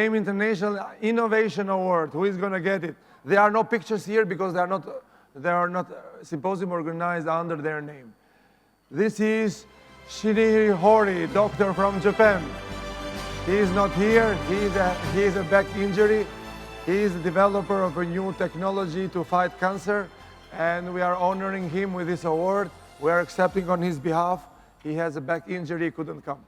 Geim International Innovation Award. Who is going to get it? There are no pictures here because they are not symposium organized under their name. This is Shinichi Hori, doctor from Japan. He is not here. He is a back injury. He is the developer of a new technology to fight cancer, and we are honoring him with this award. We are accepting on his behalf. He has a back injury, he couldn't come.